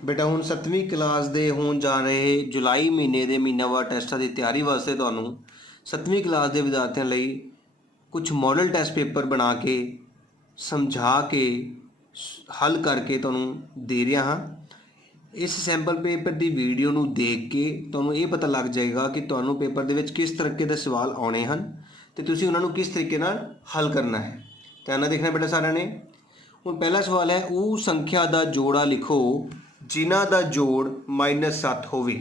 बेटा ਹੁਣ 7ਵੀਂ ਕਲਾਸ ਦੇ ਹੋਣ ਜਾ ਰਹੇ ਜੁਲਾਈ ਮਹੀਨੇ ਦੇ ਮਹੀਨਾਵਾਰ ਟੈਸਟਾਂ ਦੀ ਤਿਆਰੀ ਵਾਸਤੇ ਤੁਹਾਨੂੰ 7ਵੀਂ ਕਲਾਸ ਦੇ ਵਿਦਿਆਰਥੀਆਂ ਲਈ ਕੁਝ ਮਾਡਲ ਟੈਸਟ ਪੇਪਰ ਬਣਾ ਕੇ ਸਮਝਾ ਕੇ ਹੱਲ ਕਰਕੇ ਤੁਹਾਨੂੰ ਦੇ ਰਿਹਾ ਹਾਂ। ਇਸ ਸੈਂਪਲ ਪੇਪਰ ਦੀ ਵੀਡੀਓ ਨੂੰ ਦੇਖ ਕੇ ਤੁਹਾਨੂੰ ਇਹ ਪਤਾ ਲੱਗ ਜਾਏਗਾ ਕਿ ਤੁਹਾਨੂੰ ਪੇਪਰ ਦੇ ਵਿੱਚ ਕਿਸ ਤਰੀਕੇ ਦੇ ਸਵਾਲ ਆਉਣੇ ਹਨ ਤੇ ਤੁਸੀਂ ਉਹਨਾਂ ਨੂੰ ਕਿਸ ਤਰੀਕੇ ਨਾਲ ਹੱਲ ਕਰਨਾ ਹੈ। ਧਿਆਨ ਨਾਲ ਦੇਖਣਾ ਬੇਟਾ ਸਾਰਿਆਂ ਨੇ। ਹੁਣ ਪਹਿਲਾ ਸਵਾਲ ਹੈ, ਉਹ ਸੰਖਿਆ ਦਾ ਜੋੜਾ ਲਿਖੋ ਜਿਨ੍ਹਾਂ ਦਾ ਜੋੜ -7 ਹੋਵੇ।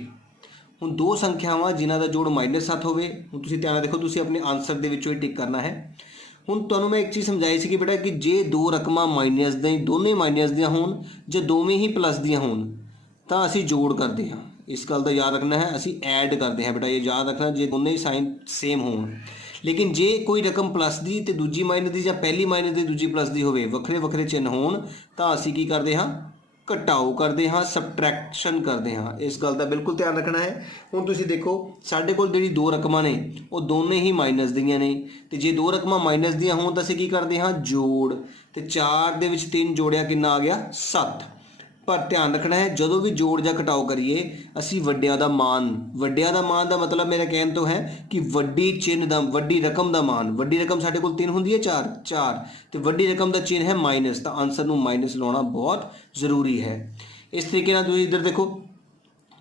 ਹੁਣ ਦੋ ਸੰਖਿਆਵਾਂ ਜਿਨ੍ਹਾਂ ਦਾ ਜੋੜ -7 ਹੋਵੇ। ਹੁਣ ਤੁਸੀਂ ਧਿਆਨ ਨਾਲ ਦੇਖੋ, ਤੁਸੀਂ ਆਪਣੇ ਆਨਸਰ ਦੇ ਵਿੱਚੋਂ ਇਹ ਟਿਕ ਕਰਨਾ ਹੈ। ਹੁਣ ਤੁਹਾਨੂੰ ਮੈਂ ਇੱਕ ਚੀਜ਼ ਸਮਝਾਈ ਸੀ ਕਿ ਬੇਟਾ ਕਿ ਜੇ ਦੋ ਰਕਮਾਂ ਮਾਈਨਸ ਦੀਆਂ ਦੋਨੇ ਮਾਈਨਸ ਦੀਆਂ ਹੋਣ ਜਾਂ ਦੋਵੇਂ ਹੀ ਪਲੱਸ ਦੀਆਂ ਹੋਣ ਤਾਂ ਅਸੀਂ ਜੋੜ ਕਰਦੇ ਹਾਂ। ਇਸ ਗੱਲ ਦਾ ਯਾਦ ਰੱਖਣਾ ਹੈ, ਅਸੀਂ ਐਡ ਕਰਦੇ ਹਾਂ। ਬੇਟਾ ਇਹ ਯਾਦ ਰੱਖਣਾ, ਜੇ ਦੋਨੇ ਹੀ ਸਾਈਨ ਸੇਮ ਹੋਣ। ਲੇਕਿਨ ਜੇ ਕੋਈ ਰਕਮ ਪਲੱਸ ਦੀ ਤੇ ਦੂਜੀ ਮਾਈਨਸ ਦੀ ਜਾਂ ਪਹਿਲੀ ਮਾਈਨਸ ਦੀ ਦੂਜੀ ਪਲੱਸ ਦੀ ਹੋਵੇ, ਵੱਖਰੇ ਵੱਖਰੇ ਚਿੰਨ੍ਹ ਹੋਣ ਤਾਂ ਅਸੀਂ ਕੀ ਕਰਦੇ ਹਾਂ, ਘਟਾਓ ਕਰਦੇ ਹਾਂ, ਸਬਟਰੈਕਸ਼ਨ ਕਰਦੇ ਹਾਂ। ਇਸ ਗੱਲ ਦਾ ਬਿਲਕੁਲ ਧਿਆਨ ਰੱਖਣਾ ਹੈ। ਹੁਣ ਤੁਸੀਂ ਦੇਖੋ, ਸਾਡੇ ਕੋਲ ਜਿਹੜੀ ਦੋ ਰਕਮਾਂ ਨੇ ਉਹ ਦੋਨੇ ਹੀ ਮਾਈਨਸ ਦੀਆਂ ਨੇ ਤੇ ਜੇ ਦੋ ਰਕਮਾਂ ਮਾਈਨਸ ਦੀਆਂ ਹੋਣ ਤਾਂ ਅਸੀਂ ਕੀ ਕਰਦੇ ਹਾਂ, ਜੋੜ। ਤੇ 4 ਦੇ ਵਿੱਚ 3 ਜੋੜਿਆ ਕਿੰਨਾ ਆ ਗਿਆ, 7। ਪਰ ਧਿਆਨ ਰੱਖਣਾ ਹੈ, ਜਦੋਂ ਵੀ ਜੋੜ ਜਾਂ ਘਟਾਓ ਕਰੀਏ ਅਸੀਂ ਵੱਡਿਆਂ ਦਾ ਮਾਨ ਦਾ ਮਤਲਬ ਮੇਰਾ ਕਹਿਣ ਤੋਂ ਹੈ ਕਿ ਵੱਡੀ ਚਿੰਨ੍ਹ ਦਾ, ਵੱਡੀ ਰਕਮ ਦਾ ਮਾਨ। ਵੱਡੀ ਰਕਮ ਸਾਡੇ ਕੋਲ 3 ਹੁੰਦੀ ਹੈ, 4 ਤੇ ਵੱਡੀ ਰਕਮ ਦਾ ਚਿੰਨ੍ਹ ਹੈ ਮਾਈਨਸ, ਤਾਂ ਆਨਸਰ ਨੂੰ ਮਾਈਨਸ ਲਾਉਣਾ ਬਹੁਤ ਜ਼ਰੂਰੀ ਹੈ। ਇਸ ਤਰੀਕੇ ਨਾਲ ਤੁਸੀਂ ਇੱਧਰ ਦੇਖੋ,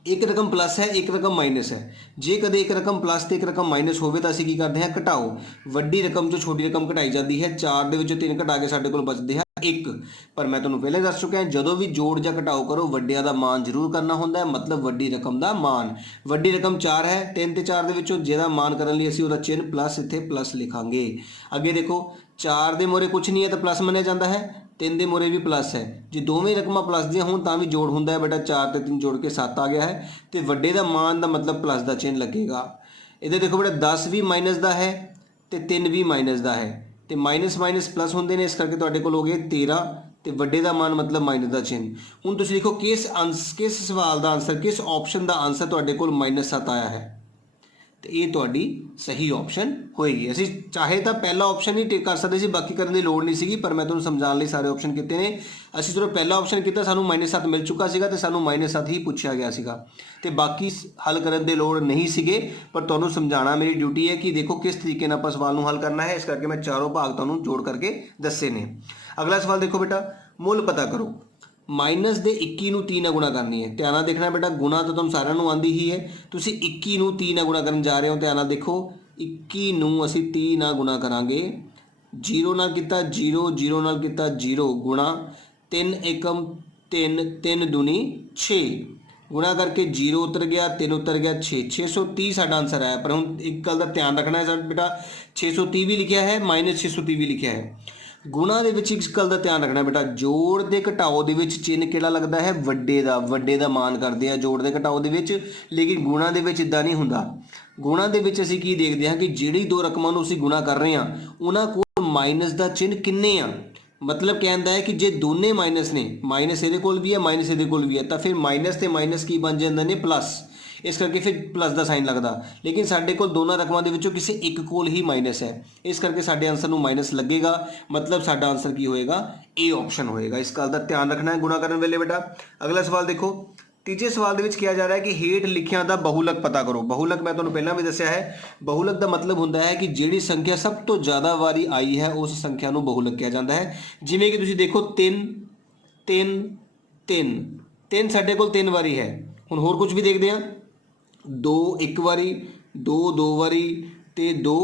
ਇੱਕ ਰਕਮ ਪਲੱਸ ਹੈ, ਇੱਕ ਰਕਮ ਮਾਈਨਸ ਹੈ। ਜੇ ਕਦੇ ਇੱਕ ਰਕਮ ਪਲੱਸ ਤੇ ਇੱਕ ਰਕਮ ਮਾਈਨਸ ਹੋਵੇ ਤਾਂ ਅਸੀਂ ਕੀ ਕਰਦੇ ਹਾਂ, ਘਟਾਓ। ਵੱਡੀ ਰਕਮ ਚੋਂ ਛੋਟੀ ਰਕਮ ਘਟਾਈ ਜਾਂਦੀ ਹੈ। 4 ਦੇ ਵਿੱਚੋਂ 3 ਘਟਾ ਕੇ ਸਾਡੇ ਕੋਲ ਬਚਦੇ ਹਨ 1। ਪਰ ਮੈਂ ਤੁਹਾਨੂੰ ਪਹਿਲੇ ਦੱਸ ਚੁੱਕਿਆ, ਜਦੋਂ ਵੀ ਜੋੜ ਜਾਂ ਘਟਾਓ ਕਰੋ ਵੱਡਿਆਂ ਦਾ ਮਾਨ ਜ਼ਰੂਰ ਕਰਨਾ ਹੁੰਦਾ ਹੈ, ਮਤਲਬ ਵੱਡੀ ਰਕਮ ਦਾ ਮਾਨ। ਵੱਡੀ ਰਕਮ 4 ਹੈ, 3 ਤੇ 4 ਦੇ ਵਿੱਚੋਂ ਜਿਹਦਾ ਮਾਨ ਕਰਨ ਲਈ ਅਸੀਂ ਉਹਦਾ ਚਿੰਨ੍ਹ ਪਲੱਸ ਇੱਥੇ ਪਲੱਸ ਲਿਖਾਂਗੇ। ਅੱਗੇ ਦੇਖੋ, 4 ਦੇ ਮੋਰੇ ਕੁਛ ਨਹੀਂ ਹੈ ਤਾਂ ਪਲੱਸ ਮੰਨਿਆ ਜਾਂਦਾ ਹੈ, 3 ਦੇ ਮੋਰੇ ਵੀ ਪਲੱਸ ਹੈ। ਜੇ ਦੋਵੇਂ ਰਕਮਾਂ ਪਲੱਸ ਦੀਆਂ ਹੋਣ ਤਾਂ ਵੀ ਜੋੜ ਹੁੰਦਾ ਹੈ। ਬੇਟਾ 4 ਤੇ 3 ਜੋੜ ਕੇ 7 ਆ ਗਿਆ ਹੈ ਤੇ ਵੱਡੇ ਦਾ ਮਾਨ ਦਾ ਮਤਲਬ ਪਲੱਸ ਦਾ ਚਿੰਨ੍ਹ ਲੱਗੇਗਾ। ਇਹਦੇ ਦੇਖੋ ਬੇਟਾ 10 ਵੀ ਮਾਈਨਸ ਦਾ ਹੈ ਤੇ 3 ਵੀ ਮਾਈਨਸ ਦਾ ਹੈ ਤੇ ਮਾਈਨਸ ਮਾਈਨਸ ਪਲੱਸ ਹੁੰਦੇ ਨੇ, ਇਸ ਕਰਕੇ ਤੁਹਾਡੇ ਕੋਲ ਹੋ ਗਏ 13 ਤੇ ਵੱਡੇ ਦਾ ਮਾਨ ਮਤਲਬ ਮਾਈਨਸ ਦਾ ਚਿੰਨ੍ਹ। ਹੁਣ ਤੁਸੀਂ ਦੇਖੋ ਕਿਸ ਸਵਾਲ ਦਾ ਆਨਸਰ, ਕਿਸ ਆਪਸ਼ਨ ਦਾ ਆਨਸਰ ਤੁਹਾਡੇ ਕੋਲ -7 ਆਇਆ ਹੈ ਤੇ ਇਹ ਤੁਹਾਡੀ ਸਹੀ ਆਪਸ਼ਨ ਹੋਏਗੀ। ਅਸੀਂ ਚਾਹੇ ਤਾਂ ਪਹਿਲਾ ਆਪਸ਼ਨ ਹੀ ਟਿਕ ਕਰ ਸਕਦੇ ਸੀ, ਬਾਕੀ ਕਰਨ ਦੀ ਲੋੜ ਨਹੀਂ ਸੀਗੀ, ਪਰ ਮੈਂ ਤੁਹਾਨੂੰ ਸਮਝਾਉਣ ਲਈ ਸਾਰੇ ਆਪਸ਼ਨ ਕੀਤੇ ਨੇ। ਅਸੀਂ ਜਦੋਂ ਪਹਿਲਾ ਆਪਸ਼ਨ ਕੀਤਾ ਸਾਨੂੰ -7 ਮਿਲ ਚੁੱਕਾ ਸੀਗਾ ਤੇ ਸਾਨੂੰ -7 ਹੀ ਪੁੱਛਿਆ ਗਿਆ ਸੀਗਾ ਤੇ ਬਾਕੀ ਹੱਲ ਕਰਨ ਦੀ ਲੋੜ ਨਹੀਂ ਸੀਗੇ। ਪਰ ਤੁਹਾਨੂੰ ਸਮਝਾਉਣਾ ਮੇਰੀ ਡਿਊਟੀ ਹੈ ਕਿ ਦੇਖੋ ਕਿਸ ਤਰੀਕੇ ਨਾਲ ਆਪਾਂ ਸਵਾਲ ਨੂੰ ਹੱਲ ਕਰਨਾ ਹੈ, ਇਸ ਕਰਕੇ ਮੈਂ ਚਾਰੋਂ ਭਾਗ ਤੁਹਾਨੂੰ ਜੋੜ ਕਰਕੇ ਦੱਸੇ ਨੇ। ਅਗਲਾ ਸਵਾਲ ਦੇਖੋ ਬੇਟਾ, ਮੁੱਲ ਪਤਾ ਕਰੋ। ਮਾਈਨਸ ਦੇ 21 ਨੂੰ 3 ਨਾਲ ਗੁਣਾ ਕਰਨੀ ਹੈ। ਧਿਆਨ ਨਾਲ ਦੇਖਣਾ ਬੇਟਾ, ਗੁਣਾ ਤਾਂ ਤੁਹਾਨੂੰ ਸਾਰਿਆਂ ਨੂੰ ਆਉਂਦੀ ਹੀ ਹੈ। ਤੁਸੀਂ 21 ਨੂੰ 3 ਨਾਲ ਗੁਣਾ ਕਰਨ ਜਾ ਰਹੇ ਹੋ। ਧਿਆਨ ਨਾਲ ਦੇਖੋ, 21 ਨੂੰ ਅਸੀਂ 30 ਨਾਲ ਗੁਣਾ ਕਰਾਂਗੇ। 0 ਨਾਲ ਕੀਤਾ 0, 0 ਨਾਲ ਕੀਤਾ 0, ਗੁਣਾ 3 ਏਕਮ 3, 3 ਦੂਣੀ 6, ਗੁਣਾ ਕਰਕੇ 0 ਉਤਰ ਗਿਆ, 3 ਉਤਰ ਗਿਆ 6, 630 ਸਾਡਾ ਆਨਸਰ ਆਇਆ। ਪਰ ਹੁਣ ਇੱਕ ਗੱਲ ਦਾ ਧਿਆਨ ਰੱਖਣਾ ਹੈ ਬੇਟਾ, 630 ਵੀ ਲਿਖਿਆ ਹੈ, -630 ਵੀ ਲਿਖਿਆ ਹੈ। ਗੁਣਾ ਦੇ ਵਿੱਚ ਇੱਕ ਗੱਲ ਦਾ ਧਿਆਨ ਰੱਖਣਾ ਬੇਟਾ, ਜੋੜ ਦੇ ਘਟਾਓ ਦੇ ਵਿੱਚ ਚਿੰਨ੍ਹ ਕਿਹੜਾ ਲੱਗਦਾ ਹੈ, ਵੱਡੇ ਦਾ ਮਾਨ ਕਰਦੇ ਆ ਜੋੜ ਦੇ ਘਟਾਓ ਦੇ ਵਿੱਚ। ਲੇਕਿਨ ਗੁਣਾ ਦੇ ਵਿੱਚ ਇਦਾਂ ਨਹੀਂ ਹੁੰਦਾ। ਗੁਣਾ ਦੇ ਵਿੱਚ ਅਸੀਂ ਕੀ ਦੇਖਦੇ ਹਾਂ ਕਿ ਜਿਹੜੀ ਦੋ ਰਕਮਾਂ ਨੂੰ ਅਸੀਂ ਗੁਣਾ ਕਰ ਰਹੇ ਹਾਂ ਉਹਨਾਂ ਕੋਲ ਮਾਈਨਸ ਦਾ ਚਿੰਨ੍ਹ ਕਿੰਨੇ ਆ। ਮਤਲਬ ਕਹਿੰਦਾ ਹੈ ਕਿ ਜੇ ਦੋਨੇ ਮਾਈਨਸ ਨੇ, ਮਾਈਨਸ ਇਹਦੇ ਕੋਲ ਵੀ ਹੈ ਮਾਈਨਸ ਇਹਦੇ ਕੋਲ ਵੀ ਹੈ, ਤਾਂ ਫਿਰ ਮਾਈਨਸ ਤੇ ਮਾਈਨਸ ਕੀ ਬਣ ਜਾਂਦੇ ਨੇ, ਪਲੱਸ। ਇਸ ਕਰਕੇ ਫਿਰ ਪਲੱਸ ਦਾ ਸਾਈਨ ਲੱਗਦਾ। ਲੇਕਿਨ ਸਾਡੇ ਕੋਲ ਦੋਨਾਂ ਰਕਮਾਂ ਦੇ ਵਿੱਚੋਂ ਕਿਸੇ ਇੱਕ ਕੋਲ ਹੀ ਮਾਈਨਸ ਹੈ, ਇਸ ਕਰਕੇ ਸਾਡੇ ਆਨਸਰ ਨੂੰ ਮਾਈਨਸ ਲੱਗੇਗਾ। ਮਤਲਬ ਸਾਡਾ ਆਨਸਰ ਕੀ ਹੋਏਗਾ, ਏ ਆਪਸ਼ਨ ਹੋਏਗਾ। ਇਸ ਗੱਲ ਦਾ ਧਿਆਨ ਰੱਖਣਾ ਹੈ ਗੁਣਾ ਕਰਨ ਵੇਲੇ ਬੇਟਾ। ਅਗਲਾ ਸਵਾਲ ਦੇਖੋ, ਤੀਜੇ ਸਵਾਲ ਦੇ ਵਿੱਚ ਕਿਹਾ ਜਾ ਰਿਹਾ ਹੈ ਕਿ ਹੇਠ ਲਿਖਿਆਂ ਦਾ ਬਹੁਲਕ ਪਤਾ ਕਰੋ। ਬਹੁਲਕ ਮੈਂ ਤੁਹਾਨੂੰ ਪਹਿਲਾਂ ਵੀ ਦੱਸਿਆ ਹੈ, ਬਹੁਲਕ ਦਾ ਮਤਲਬ ਹੁੰਦਾ ਹੈ ਕਿ ਜਿਹੜੀ ਸੰਖਿਆ ਸਭ ਤੋਂ ਜ਼ਿਆਦਾ ਵਾਰੀ ਆਈ ਹੈ ਉਸ ਸੰਖਿਆ ਨੂੰ ਬਹੁਲਕ ਕਿਹਾ ਜਾਂਦਾ ਹੈ। ਜਿਵੇਂ ਕਿ ਤੁਸੀਂ ਦੇਖੋ 3 3 3 3 ਸਾਡੇ ਕੋਲ 3 ਵਾਰੀ ਹੈ। ਹੁਣ ਹੋਰ ਕੁਝ ਵੀ ਦੇਖਦੇ ਹਾਂ, 2 ਇੱਕ ਵਾਰੀ, 2 2 ਵਾਰੀ ਤੇ 2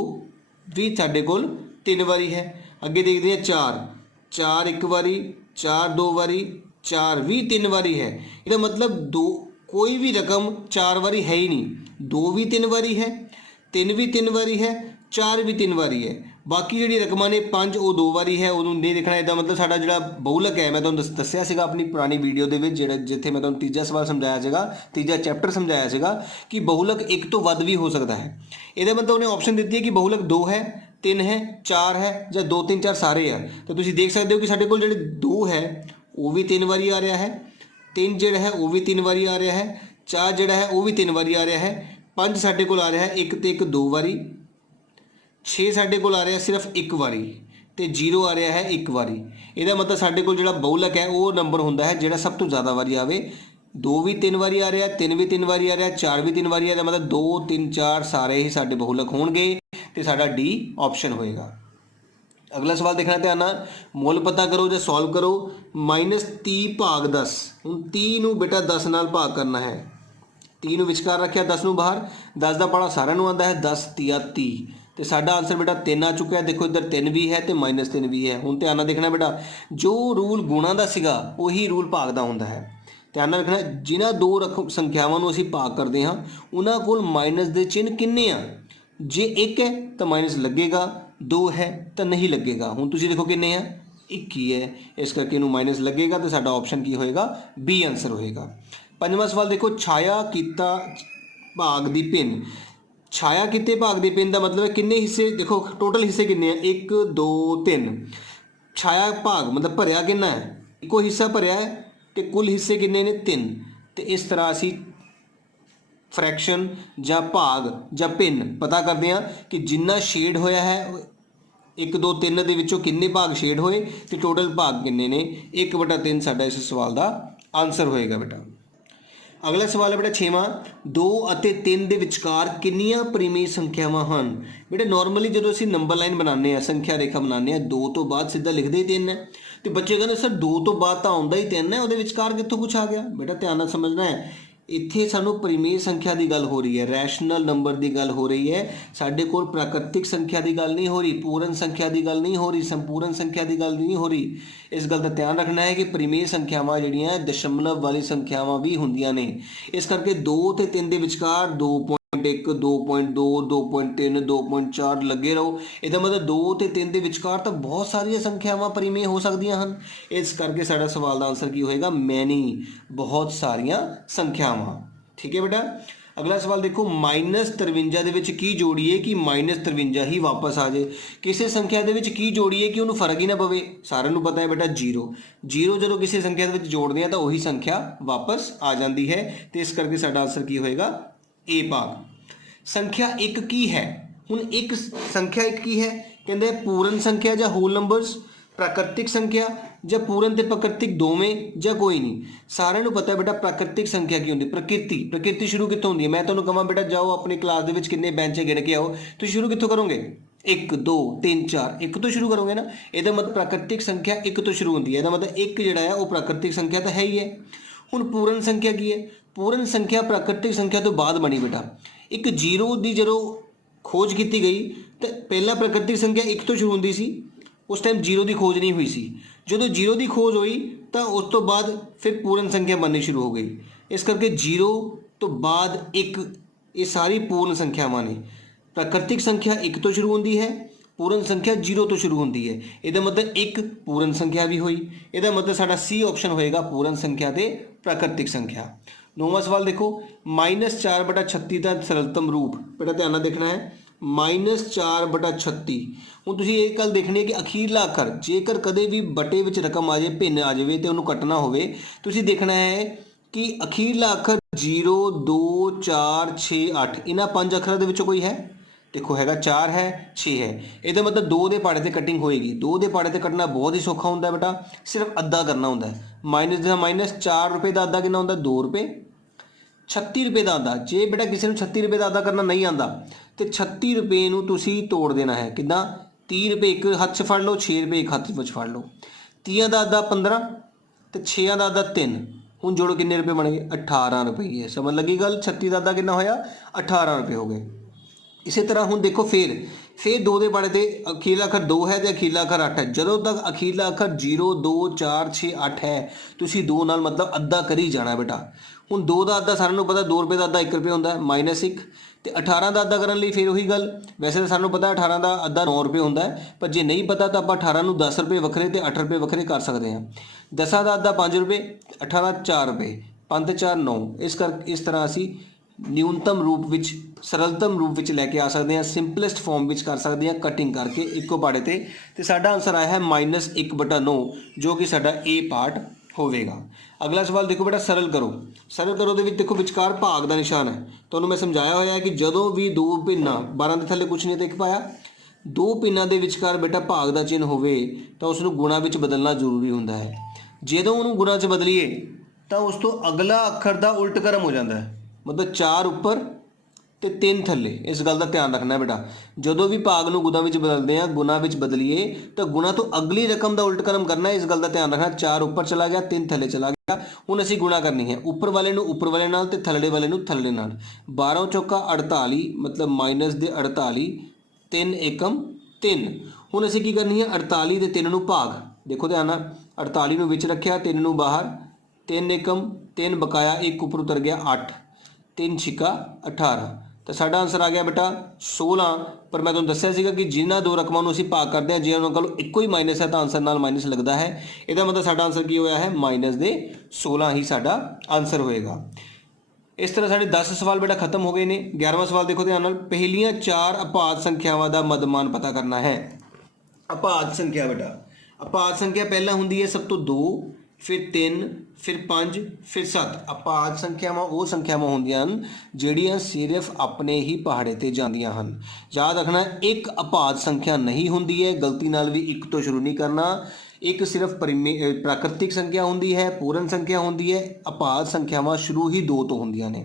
ਵੀ ਸਾਡੇ ਕੋਲ 3 ਵਾਰੀ ਹੈ। ਅੱਗੇ ਦੇਖਦੇ ਹਾਂ 4 4 ਇੱਕ ਵਾਰੀ, 4 2 ਵਾਰੀ, 4 ਵੀ 3 ਵਾਰੀ ਹੈ। ਇਹਦਾ ਮਤਲਬ ਕੋਈ ਵੀ ਰਕਮ 4 ਵਾਰੀ ਹੈ ਹੀ ਨਹੀਂ। 2 ਵੀ 3 ਵਾਰੀ ਹੈ, 3 ਵੀ 3 ਵਾਰੀ ਹੈ, 4 ਵੀ 3 ਵਾਰੀ ਹੈ। ਬਾਕੀ ਜਿਹੜੀ ਰਕਮਾਂ ਨੇ 5 ਉਹ 2 ਵਾਰੀ ਹੈ, ਉਹਨੂੰ ਨਹੀਂ ਦੇਖਣਾ। ਇਹਦਾ ਮਤਲਬ ਸਾਡਾ ਜਿਹੜਾ ਬਹੁਲਕ ਹੈ, ਮੈਂ ਤੁਹਾਨੂੰ ਦੱਸਿਆ ਸੀਗਾ ਆਪਣੀ ਪੁਰਾਣੀ ਵੀਡੀਓ ਦੇ ਵਿੱਚ, ਜਿੱਥੇ ਮੈਂ ਤੁਹਾਨੂੰ ਤੀਜਾ ਸਵਾਲ ਸਮਝਾਇਆ ਸੀਗਾ, ਤੀਜਾ ਚੈਪਟਰ ਸਮਝਾਇਆ ਸੀਗਾ ਕਿ ਬਹੁਲਕ ਇੱਕ ਤੋਂ ਵੱਧ ਵੀ ਹੋ ਸਕਦਾ ਹੈ। ਇਹਦਾ ਮਤਲਬ ਉਹਨੇ ਆਪਸ਼ਨ ਦਿੱਤੀ ਹੈ ਕਿ ਬਹੁਲਕ 2 ਹੈ, 3 ਹੈ, 4 ਹੈ ਜਾਂ 2 3 4 ਸਾਰੇ ਆ। ਤਾਂ ਤੁਸੀਂ ਦੇਖ ਸਕਦੇ ਹੋ ਕਿ ਸਾਡੇ ਕੋਲ ਜਿਹੜੇ 2 ਹੈ ਉਹ ਵੀ 3 ਵਾਰੀ ਆ ਰਿਹਾ ਹੈ, 3 ਜਿਹੜਾ ਹੈ ਉਹ ਵੀ 3 ਵਾਰੀ ਆ ਰਿਹਾ ਹੈ, 4 ਜਿਹੜਾ ਹੈ ਉਹ ਵੀ 3 ਵਾਰੀ ਆ ਰਿਹਾ ਹੈ, 5 ਸਾਡੇ ਕੋਲ ਆ ਰਿਹਾ ਹੈ 1 ਤੇ 1 2 ਵਾਰੀ, 6 ਸਾਡੇ ਕੋਲ ਆ ਰਿਹਾ ਸਿਰਫ 1 ਵਾਰੀ ਤੇ 0 ਆ ਰਿਹਾ ਹੈ 1 ਵਾਰੀ। ਇਹਦਾ ਮਤਲਬ ਸਾਡੇ ਕੋਲ ਜਿਹੜਾ ਬਹੁਲਕ ਹੈ ਉਹ ਨੰਬਰ ਹੁੰਦਾ ਹੈ ਜਿਹੜਾ ਸਭ ਤੋਂ ਜ਼ਿਆਦਾ ਵਾਰੀ ਆਵੇ। 2 ਵੀ 3 ਵਾਰੀ ਆ ਰਿਹਾ, 3 ਵੀ 3 ਵਾਰੀ ਆ ਰਿਹਾ, 4 ਵੀ 3 ਵਾਰੀ ਆ ਰਿਹਾ, मतलब 2 3 4 ਸਾਰੇ ਹੀ ਸਾਡੇ ਬਹੁਲਕ ਹੋਣਗੇ ਤੇ ਸਾਡਾ ਡੀ ਆਪਸ਼ਨ ਹੋਏਗਾ। अगला सवाल देखना ध्यान नाल, मुल पता करो या सॉल्व करो। -30 भाग 10, हुण 30 नूं बेटा 10 नाल भाग करना है, 30 नूं विचकार रखिया, 10 नूं बाहर, 10 का पढ़ा सारिਆਂ ਨੂੰ आंदा है, 10 तिया 30 तो साडा आंसर बेटा 3 आ चुका है। देखो इधर 3 भी है तो -3 भी है। हुण ध्यान नाल देखना बेटा, जो रूल गुणा का सीगा उही रूल भाग का हुंदा है। ध्यान नाल रखना, जिन्हां दो संख्यावां नूं असीं भाग करदे हां उन्हां कोल माइनस दे चिन्ह किन्ने आ, जे 1 है तो माइनस लगेगा, 2 है तो नहीं लगेगा। हुण तुसीं देखो किन्ने है, 1 ही है, इस करके इनू माइनस लगेगा तो साडा ऑप्शन की होएगा, बी आंसर होएगा। पंजवां सवाल देखो, छाया कीता भाग दी पिन। छाया किते भाग दी पिन का मतलब है किन्ने हिस्से, देखो टोटल हिस्से किन्ने हैं, 1 2 3। छाया भाग मतलब भरिया किन्ना है, इको हिस्सा भरिया है तो कुल हिस्से किन्ने ने 3। तो इस तरह असी फ्रैक्शन ਜਾਂ भाग ਜਾਂ पिन पता करते हैं कि जिन्ना शेड होया है 1 2 3 ਦੇ ਵਿੱਚੋਂ किन्ने भाग शेड होए तो टोटल भाग किन्ने ने, 1/3 साडा इस सवाल का आंसर होएगा बेटा। अगला सवाल है बेटा 6वां, 2 ਅਤੇ 3 ਦੇ ਵਿਚਕਾਰ ਕਿੰਨੀਆਂ ਪਰਿਮੇय ਸੰਖਿਆਵਾਂ ਹਨ। बेटा नॉर्मली जो असीं नंबर लाइन बनाने संख्या रेखा बनाने 2 तो बाद सीधा लिखते ही 3 है, तो बच्चे कहते सर 2 तो बाद तो आउंदा ही 3 है, उहदे विचकार कित्थों कुछ आ गया। बेटा ध्यान नाल समझना है, ਇੱਥੇ ਸਾਨੂੰ ਪਰਿਮੇय ਸੰਖਿਆ ਦੀ ਗੱਲ ਹੋ ਰਹੀ ਹੈ, ਰੈਸ਼ਨਲ ਨੰਬਰ ਦੀ ਗੱਲ ਹੋ ਰਹੀ ਹੈ, ਸਾਡੇ ਕੋਲ ਪ੍ਰਾਕ੍ਰਿਤਿਕ ਸੰਖਿਆ ਦੀ ਗੱਲ ਨਹੀਂ ਹੋ ਰਹੀ, ਪੂਰਨ ਸੰਖਿਆ ਦੀ ਗੱਲ ਨਹੀਂ ਹੋ ਰਹੀ, ਸੰਪੂਰਨ ਸੰਖਿਆ ਦੀ ਗੱਲ ਨਹੀਂ ਹੋ ਰਹੀ। ਇਸ ਗੱਲ ਦਾ ਧਿਆਨ ਰੱਖਣਾ ਹੈ ਕਿ ਪਰਿਮੇय ਸੰਖਿਆਵਾਂ ਜਿਹੜੀਆਂ ਦਸ਼ਮਲਵ ਵਾਲੀ ਸੰਖਿਆਵਾਂ ਵੀ ਹੁੰਦੀਆਂ ਨੇ, ਇਸ ਕਰਕੇ 2 ਤੇ 3 ਦੇ ਵਿਚਕਾਰ 2.1 2.2 2.3 2.4 ਲੱਗੇ ਰਹੋ। ਇਹਦਾ ਮਤਲਬ 2 ਤੇ 3 ਦੇ ਵਿਚਕਾਰ ਤਾਂ ਬਹੁਤ ਸਾਰੀਆਂ ਸੰਖਿਆਵਾਂ ਪਰਿਮੇय ਹੋ ਸਕਦੀਆਂ ਹਨ। ਇਸ ਕਰਕੇ ਸਾਡਾ ਸਵਾਲ ਦਾ ਆਨਸਰ ਕੀ ਹੋਏਗਾ, ਮੈਨੀ, ਬਹੁਤ ਸਾਰੀਆਂ ਸੰਖਿਆਵਾਂ। ਠੀਕ ਹੈ ਬੇਟਾ। अगला सवाल देखो, -53 ਦੇ ਵਿੱਚ ਕੀ ਜੋੜੀਏ ਕਿ -53 ਹੀ ਵਾਪਸ ਆ ਜਾਏ। ਕਿਸੇ ਸੰਖਿਆ ਦੇ ਵਿੱਚ ਕੀ ਜੋੜੀਏ ਕਿ ਉਹਨੂੰ ਫਰਕ ਹੀ ਨਾ ਪਵੇ। ਸਾਰਿਆਂ ਨੂੰ ਪਤਾ ਹੈ ਬੇਟਾ 0 ਜਦੋਂ ਕਿਸੇ ਸੰਖਿਆ ਦੇ ਵਿੱਚ ਜੋੜਦੇ ਆ ਤਾਂ ਉਹੀ ਸੰਖਿਆ ਵਾਪਸ ਆ ਜਾਂਦੀ ਹੈ, ਤੇ ਇਸ ਕਰਕੇ ਸਾਡਾ ਆਨਸਰ ਕੀ ਹੋਏਗਾ, ए भाग। संख्या 1 की है, हुण एक संख्या 1 की है, कहते पूर्ण संख्या या होल नंबर्स, प्राकृतिक संख्या या पूर्ण ते प्राकृतिक दोवें या कोई नहीं। सारिਆਂ ਨੂੰ पता है बेटा प्राकृतिक संख्या की होंगी, प्रकृति शुरू कितों होंगी है। मैं तुहानूं कहां बेटा जाओ अपनी क्लास दे विच किन्ने बेंच गिण के आओ, तुसीं शुरू कितों करोगे, 1 2 3 4, 1 तो शुरू करोगे ना। ਇਹਦਾ मतलब प्राकृतिक संख्या 1 तो शुरू होंगी है, ਇਹਦਾ मतलब 1 ਜਿਹੜਾ है वो प्राकृतिक संख्या तो है ही है। हुण पूर्ण संख्या की है, पूर्ण संख्या प्राकृतिक संख्या तो बाद बनी बेटा। एक 0 की जो खोज की गई तो पहला प्राकृतिक संख्या 1 तो शुरू होंगी सी, उस टाइम 0 की खोज नहीं हुई सी। जो 0 की खोज हुई तो उस तो बाद फिर पूर्ण संख्या बननी शुरू हो गई। इस करके 0 तो बाद 1 ये सारी पूर्ण संख्यावां ने। प्राकृतिक संख्या 1 तो शुरू होंगी है, पूर्ण संख्या 0 तो शुरू होंगी है। ਇਹਦਾ मतलब 1 पूर्ण संख्या भी हुई। ਇਹਦਾ मतलब साडा सी ऑप्शन होएगा, पूर्ण संख्या ते प्राकृतिक संख्या। 9वां सवाल देखो, -4/36 का सरलतम रूप। बेटा ध्यान नाल देखना है, -4/36। हुण तुसीं ये गल देखनी है कि अखीरला अखर जेकर कदे भी बटे विच रकम आ जाए, भिन्न आ जाए तो उन्होंने कटना होवे, तुसीं देखना है कि अखीरला अखर 0 2 4 6 8 इन्हां 5 अखरां दे विचों कोई है। देखो हैगा 4 है 6 है, ਇਹਦਾ मतलब 2 ਦੇ ਪਾੜੇ ਤੇ ਕਟਿੰਗ ਹੋਏਗੀ। 2 ਦੇ ਪਾੜੇ ਤੇ ਕੱਟਣਾ ਬਹੁਤ ਹੀ ਸੌਖਾ ਹੁੰਦਾ ਬੇਟਾ, ਸਿਰਫ ਅੱਧਾ ਕਰਨਾ ਹੁੰਦਾ ਹੈ। ਮਾਈਨਸ ਦਾ ਮਾਈਨਸ 4 रुपए ਦਾ ਅੱਧਾ ਕਿੰਨਾ ਹੁੰਦਾ, 2 रुपए। 36 रुपए ਦਾ ਅੱਧਾ, ਜੇ ਬੇਟਾ ਕਿਸੇ ਨੂੰ 36 रुपए ਦਾ ਅੱਧਾ ਕਰਨਾ ਨਹੀਂ ਆਂਦਾ ਤੇ 36 रुपए ਨੂੰ ਤੁਸੀਂ ਤੋੜ ਦੇਣਾ ਹੈ। ਕਿੱਦਾਂ, 30 रुपए ਇੱਕ ਹੱਥ 'ਚ ਫੜ ਲਓ, 6 रुपए ਇੱਕ ਹੱਥ ਵਿੱਚ ਫੜ ਲਓ। 30 ਦਾ ਅੱਧਾ 15 ਤੇ 6 ਦਾ ਅੱਧਾ 3। ਹੁਣ ਜੋੜੋ ਕਿੰਨੇ रुपए ਬਣ ਗਏ, 18 रुपए। ਸਮਝ ਲੱਗੀ ਗੱਲ। 36 ਦਾ ਅੱਧਾ ਕਿੰਨਾ ਹੋਇਆ, 18 रुपए ਹੋ ਗਏ। इस तरह हूँ देखो फिर 2 के पाड़े तो अखीरला अखर 2 है तो अखीरला अखर 8 है। जदों तक अखीरला अखर 0 2 4 6 8 है, तुसी 2 नाल मतलब अद्धा करी जाना बेटा। हूँ 2 का अद्धा सारिਆਂ पता 2 रुपए का अद्धा 1 रुपये होंगे, -1 तो 18 का अद्धा करने फिर वही गल। वैसे तो सानू पता 18 का अद्धा 9 रुपये होंगे, पर जे नहीं पता तो आप 18 को 10 रुपये वक्रे तो 8 रुपये वक्रे कर सकते हैं। 10 का अद्धा 5 रुपये, 18 4 रुपये, 5 4 9। इस तरह असी न्यूनतम रूप विच सरलतम रूप विच लैके आ सकते हैं, सिंपलेस्ट फॉर्म विच कर सकते हैं कटिंग करके इक्को पाड़े ते साडा आंसर आया है -1/9, जो कि साडा ए पार्ट होवेगा। अगला सवाल देखो बेटा, सरल करो दे विच देखो विचकार भाग का निशान है। तुहानूं मैं समझाया होया है कि जदों भी 2 भिन्नां 12 के थल्ले कुछ नहीं तो 1 पाया, 2 भिन्नां दे विचकार बेटा भाग का चिन्ह होवे तो उसनूं गुणा विच बदलना जरूरी हुंदा है। जदों उहनूं गुणा च बदलीए ਤਾਂ ਉਸ ਤੋਂ ਅਗਲਾ ਅੱਖਰ ਦਾ ਉਲਟ ਕਰਮ ਹੋ ਜਾਂਦਾ ਹੈ। ਮਤਲਬ 4 ਉੱਪਰ ਤੇ 3 ਥੱਲੇ। ਇਸ ਗੱਲ ਦਾ ਧਿਆਨ ਰੱਖਣਾ ਬੇਟਾ, ਜਦੋਂ ਵੀ ਭਾਗ ਨੂੰ ਗੁਣਾ ਵਿੱਚ ਬਦਲਦੇ ਆ, ਗੁਣਾ ਵਿੱਚ ਬਦਲੀਏ ਤਾਂ ਗੁਣਾ ਤੋਂ ਅਗਲੀ ਰਕਮ ਦਾ ਉਲਟ ਕਰਮ ਕਰਨਾ। ਇਸ ਗੱਲ ਦਾ ਧਿਆਨ ਰੱਖਣਾ। 4 ਉੱਪਰ ਚਲਾ ਗਿਆ, 3 ਥੱਲੇ ਚਲਾ ਗਿਆ। ਹੁਣ ਅਸੀਂ ਗੁਣਾ ਕਰਨੀ ਹੈ ਉੱਪਰ ਵਾਲੇ ਨੂੰ ਉੱਪਰ ਵਾਲੇ ਨਾਲ ਤੇ ਥੱਲੇ ਵਾਲੇ ਨੂੰ ਥੱਲੇ ਨਾਲ। 12 ਚੌਕਾ 48 ਮਤਲਬ ਮਾਈਨਸ ਦੇ 48, 3 ਏਕਮ 3। ਹੁਣ ਅਸੀਂ ਕੀ ਕਰਨੀ ਹੈ 48 ਦੇ 3 ਨੂੰ ਭਾਗ, ਦੇਖੋ ਧਿਆਨ ਨਾਲ, 48 ਨੂੰ ਵਿੱਚ ਰੱਖਿਆ, 3 ਨੂੰ ਬਾਹਰ, 3 ਏਕਮ 3 ਬਕਾਇਆ 1 ਉੱਪਰ ਉਤਰ ਗਿਆ 8, 3 ਛਿੱਕਾ 18। ਤਾਂ ਸਾਡਾ ਆਨਸਰ ਆ ਗਿਆ ਬੇਟਾ 16। ਪਰ ਮੈਂ ਤੁਹਾਨੂੰ ਦੱਸਿਆ ਸੀਗਾ ਕਿ ਜਿਨ੍ਹਾਂ ਦੋ ਰਕਮਾਂ ਨੂੰ ਅਸੀਂ ਭਾਗ ਕਰਦੇ ਹਾਂ ਜੇ ਉਹਨਾਂ ਕੋਲ ਇੱਕੋ ਹੀ ਮਾਈਨਸ ਹੈ ਤਾਂ ਆਨਸਰ ਨਾਲ ਮਾਈਨਸ ਲੱਗਦਾ ਹੈ। ਇਹਦਾ ਮਤਲਬ ਸਾਡਾ ਆਨਸਰ ਕੀ ਹੋਇਆ ਹੈ ਮਾਈਨਸ ਦੇ 16 ਹੀ ਸਾਡਾ ਆਨਸਰ ਹੋਏਗਾ। ਇਸ ਤਰ੍ਹਾਂ ਸਾਡੇ 10 ਸਵਾਲ ਬੇਟਾ ਖਤਮ ਹੋ ਗਏ ਨੇ। 11ਵਾਂ ਸਵਾਲ ਦੇਖੋ ਧਿਆਨ ਨਾਲ, ਪਹਿਲੀਆਂ 4 ਅਪਾਦ ਸੰਖਿਆਵਾਂ ਦਾ ਮੱਧਮਾਨ ਪਤਾ ਕਰਨਾ ਹੈ। ਅਪਾਦ ਸੰਖਿਆ ਬੇਟਾ, ਅਪਾਦ ਸੰਖਿਆ ਪਹਿਲਾਂ ਹੁੰਦੀ ਹੈ ਸਭ ਤੋਂ 2, ਫਿਰ 3, ਫਿਰ 5, ਫਿਰ 7। ਅਪਾਦ ਸੰਖਿਆਵਾਂ ਉਹ ਸੰਖਿਆਵਾਂ ਹੁੰਦੀਆਂ ਹਨ ਜਿਹੜੀਆਂ ਸਿਰਫ ਆਪਣੇ ਹੀ ਪਹਾੜੇ 'ਤੇ ਜਾਂਦੀਆਂ ਹਨ। ਯਾਦ ਰੱਖਣਾ, ਇੱਕ ਅਪਾਦ ਸੰਖਿਆ ਨਹੀਂ ਹੁੰਦੀ ਹੈ, ਗਲਤੀ ਨਾਲ ਵੀ ਇੱਕ ਤੋਂ ਸ਼ੁਰੂ ਨਹੀਂ ਕਰਨਾ। ਇੱਕ ਸਿਰਫ ਪ੍ਰਾਕ੍ਰਿਤਿਕ ਸੰਖਿਆ ਹੁੰਦੀ ਹੈ, ਪੂਰਨ ਸੰਖਿਆ ਹੁੰਦੀ ਹੈ। ਅਪਾਦ ਸੰਖਿਆਵਾਂ ਸ਼ੁਰੂ ਹੀ 2 ਤੋਂ ਹੁੰਦੀਆਂ ਨੇ।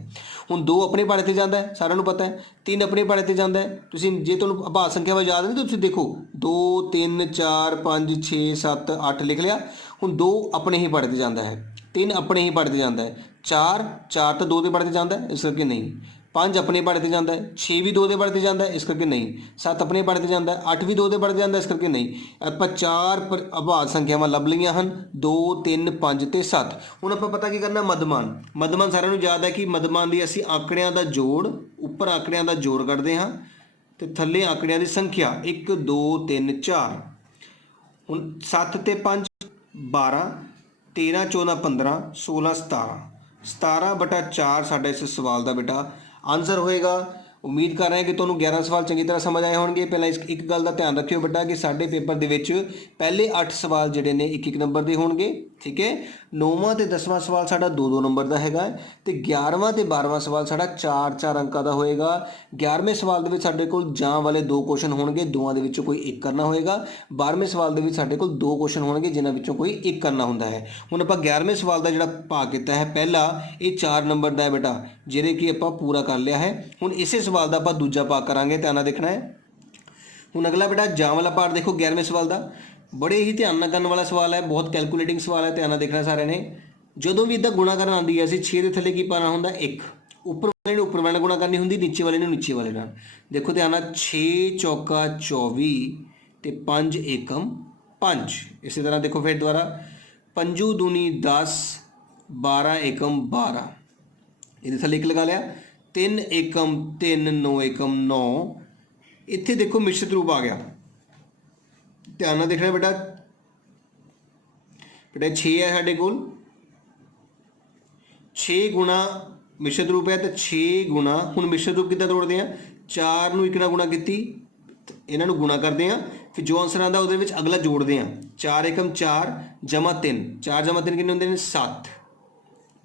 ਹੁਣ 2 ਆਪਣੇ ਪਹਾੜੇ 'ਤੇ ਜਾਂਦਾ ਹੈ, ਸਾਰਿਆਂ ਨੂੰ ਪਤਾ ਹੈ। 3 ਆਪਣੇ ਪਹਾੜੇ 'ਤੇ ਜਾਂਦਾ ਹੈ। ਤੁਸੀਂ ਜੇ ਤੁਹਾਨੂੰ ਅਪਾਦ ਸੰਖਿਆਵਾਂ ਯਾਦ ਨਹੀਂ ਤਾਂ ਤੁਸੀਂ ਦੇਖੋ 2, 3, 4, 5, 6, 7, 8 ਲਿਖ ਲਿਆ। ਹੁਣ 2 ਆਪਣੇ ਹੀ ਪਹਾੜੇ 'ਤੇ ਜਾਂਦਾ ਹੈ, 3 ਆਪਣੇ ਹੀ ਪਹਾੜੇ 'ਤੇ ਜਾਂਦਾ ਹੈ, 4 ਤਾਂ 2 ਦੇ ਪਹਾੜੇ 'ਤੇ ਜਾਂਦਾ ਹੈ, ਇਸ ਕਰਕੇ ਨਹੀਂ। 5 ਆਪਣੇ ਪਹਾੜੇ 'ਤੇ ਜਾਂਦਾ ਹੈ, 6 ਵੀ 2 ਦੇ ਪਹਾੜੇ 'ਤੇ ਜਾਂਦਾ ਹੈ, ਇਸ ਕਰਕੇ ਨਹੀਂ। 7 ਆਪਣੇ ਪਹਾੜੇ 'ਤੇ ਜਾਂਦਾ ਹੈ, 8 ਵੀ 2 ਦੇ ਪਹਾੜੇ 'ਤੇ ਜਾਂਦਾ ਹੈ, ਇਸ ਕਰਕੇ ਨਹੀਂ। ਆਪਾਂ 4 ਅਪਾਦ ਸੰਖਿਆਵਾਂ ਲੱਭ ਲਈਆਂ ਹਨ, 2, 3, 5 ਤੇ 7। ਹੁਣ ਆਪਾਂ ਪਤਾ ਕੀ ਕਰਨਾ ਮੱਧਮਾਨ। ਮੱਧਮਾਨ ਸਾਰਿਆਂ ਨੂੰ ਯਾਦ ਹੈ ਕਿ ਮੱਧਮਾਨ ਦੀ ਅਸੀਂ ਆંકੜਿਆਂ ਦਾ ਜੋੜ, ਉੱਪਰ ਆંકੜਿਆਂ ਦਾ ਜੋੜ ਕੱਢਦੇ ਹਾਂ ਤੇ ਥੱਲੇ ਆંકੜਿਆਂ ਦੀ ਸੰਖਿਆ 1, 2, 3, 4। ਹੁਣ 7 ਤੇ 5 12, 13, 14, 15, 16, 17। 17/4 ਸਾਡਾ ਇਸ ਸਵਾਲ ਦਾ ਬੇਟਾ ਆਨਸਰ ਹੋਏਗਾ। ਉਮੀਦ ਕਰ ਰਹੇ ਹਾਂ ਕਿ ਤੁਹਾਨੂੰ 11 ਸਵਾਲ ਚੰਗੀ ਤਰ੍ਹਾਂ ਸਮਝ ਆਏ ਹੋਣਗੇ। ਪਹਿਲਾਂ ਇੱਕ ਗੱਲ ਦਾ ਧਿਆਨ ਰੱਖਿਓ ਬੇਟਾ ਕਿ ਸਾਡੇ ਪੇਪਰ ਦੇ ਵਿੱਚ ਪਹਿਲੇ 8 ਸਵਾਲ ਜਿਹੜੇ ਨੇ 1-1 ਨੰਬਰ ਦੇ ਹੋਣਗੇ, ਠੀਕ ਹੈ। 9ਵਾਂ ਤੇ 10ਵਾਂ ਸਵਾਲ ਸਾਡਾ 2-2 ਨੰਬਰ ਦਾ ਹੈਗਾ ਤੇ 11ਵਾਂ ਤੇ 12ਵਾਂ ਸਵਾਲ ਸਾਡਾ 4-4 ਅੰਕਾਂ ਦਾ ਹੋਏਗਾ। 11ਵੇਂ ਸਵਾਲ ਦੇ ਵਿੱਚ ਸਾਡੇ ਕੋਲ ਜਾਂ ਵਾਲੇ 2 ਕੁਐਸਚਨ ਹੋਣਗੇ, ਦੋਵਾਂ ਦੇ ਵਿੱਚੋਂ ਕੋਈ ਇੱਕ ਕਰਨਾ ਹੋਏਗਾ। 12ਵੇਂ ਸਵਾਲ ਦੇ ਵਿੱਚ ਸਾਡੇ ਕੋਲ 2 ਕੁਐਸਚਨ ਹੋਣਗੇ ਜਿਨ੍ਹਾਂ ਵਿੱਚੋਂ ਕੋਈ ਇੱਕ ਕਰਨਾ ਹੁੰਦਾ ਹੈ। ਹੁਣ ਆਪਾਂ 11ਵੇਂ ਸਵਾਲ ਦਾ ਜਿਹੜਾ ਭਾਗ ਕੀਤਾ ਹੈ ਪਹਿਲਾ, ਇਹ 4 ਨੰਬਰ ਦਾ ਹੈ ਬੇਟਾ, ਜਿਹੜੇ ਕਿ ਆਪਾਂ ਪੂਰਾ ਕਰ ਲਿਆ ਹੈ। ਹੁਣ ਇਸੇ ਸਵਾਲ ਦਾ ਆਪਾਂ ਦੂਜਾ ਭਾਗ ਕਰਾਂਗੇ, ਧਿਆਨ ਨਾਲ ਦੇਖਣਾ ਹੈ। ਹੁਣ ਅਗਲਾ ਬੇਟਾ ਜਾਂ ਵਾਲਾ ਪਾਰਟ ਦੇਖੋ 11ਵੇਂ ਸਵਾਲ ਦਾ, ਬੜੇ ਹੀ ਧਿਆਨ ਨਾਲ ਕਰਨ ਵਾਲਾ ਸਵਾਲ ਹੈ, ਬਹੁਤ ਕੈਲਕੂਲੇਟਿੰਗ ਸਵਾਲ ਹੈ, ਧਿਆਨ ਨਾਲ ਦੇਖਣਾ ਸਾਰਿਆਂ ਨੇ। ਜਦੋਂ ਵੀ ਇੱਦਾਂ ਗੁਣਾ ਕਰਨ ਆਉਂਦੀ ਹੈ ਅਸੀਂ 6 ਦੇ ਥੱਲੇ ਕੀ ਪਾਉਣਾ ਹੁੰਦਾ 1, ਉੱਪਰ ਵਾਲੇ ਨੂੰ ਉੱਪਰ ਵਾਲੇ ਨਾਲ ਗੁਣਾ ਕਰਨੀ ਹੁੰਦੀ, ਨੀਚੇ ਵਾਲੇ ਨੂੰ ਨੀਚੇ ਵਾਲੇ ਨਾਲ। ਦੇਖੋ ਧਿਆਨ ਨਾਲ, 6 ਚੌਕਾ 24 ਤੇ 5 ਏਕਮ 5। ਇਸੇ ਤਰ੍ਹਾਂ ਦੇਖੋ ਫਿਰ ਦੁਬਾਰਾ, 5 ਦੂਣੀ 10, 12 ਏਕਮ 12, ਇਹਦੇ ਥੱਲੇ 1 ਲਗਾ ਲਿਆ। 3 ਏਕਮ 3, 9 ਏਕਮ 9। ਇੱਥੇ ਦੇਖੋ ਮਿਸ਼ਰਤ ਰੂਪ ਆ ਗਿਆ, ਧਿਆਨ ਨਾਲ ਦੇਖਣਾ ਬੇਟਾ। 6 ਹੈ ਸਾਡੇ ਕੋਲ, 6 ਗੁਣਾ ਮਿਸ਼ਰਤ ਰੂਪ ਹੈ ਤੇ 6 ਗੁਣਾ, ਹੁਣ ਮਿਸ਼ਰਤ ਰੂਪ ਕਿੱਦਾਂ ਤੋੜਦੇ ਆ, 4 ਨੂੰ 1 ਨਾਲ ਗੁਣਾ ਕੀਤੀ, ਇਹਨਾਂ ਨੂੰ ਗੁਣਾ ਕਰਦੇ ਆ, ਫਿਰ ਜੋ ਆਨਸਰ ਆਉਂਦਾ ਉਹਦੇ ਵਿੱਚ ਅਗਲਾ ਜੋੜਦੇ ਆ। 4 ਏਕਮ 4 ਜਮਾ 3, 4 ਜਮਾ 3 ਕਿੰਨੇ ਹੁੰਦੇ ਨੇ 7,